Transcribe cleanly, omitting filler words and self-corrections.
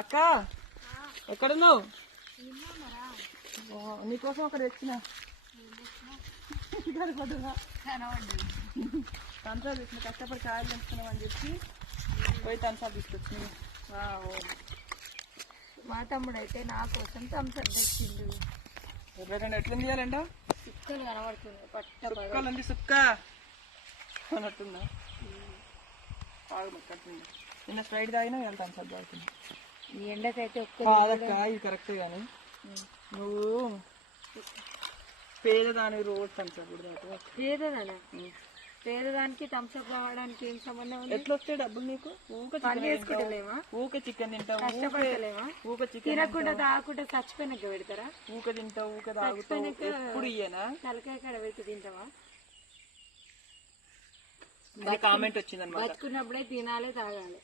అక్క ఎక్కడున్నావు? నీకోసం అక్కడ తెచ్చిన తంసా తెచ్చిన, కష్టపడి కాయలు తెచ్చుకున్నాం అని చెప్పి పోయి తంసా తీసుకొచ్చింది. మా తమ్ముడు అయితే నా కోసం తంసప్ తెచ్చిండు. ఎట్లా తీయాలంట? సుక్కలు కనబడుతుంది, సుక్కలు ఉంది, సుక్క అన్నట్టుందా? నిన్న స్ప్రైట్ తాగినా ఇవాళ తంసప్ తాగుతుంది. ఈ ఎండకైతే కాదక్క, ఇది కరెక్టే కానీ నువ్వు పేదదాని రోజు తంసప్ కూడా తాగుతావు. పేదదానా? పేదదానికి థమ్స్అప్ రావడానికి ఏం సంబంధం ఉంది? ఎట్లా వస్తాయి డబ్బులు నీకు? పని చేసుకుంటలేమా? ఊక చికెన్ తింటావు, కష్టపడలేమా? ఊక చికెన్ తినకుండా తాగకుండా చచ్చిపోయినాక పెడతారా? ఊక తింటావు, ఊక తాగుతావు, ఎప్పుడు ఇయ్యనా? తలకాయ కాడ పెట్టి తింటావా? కామెంట్ వచ్చింది అనమాట, బతుకున్నప్పుడే తినాలి తాగాలి.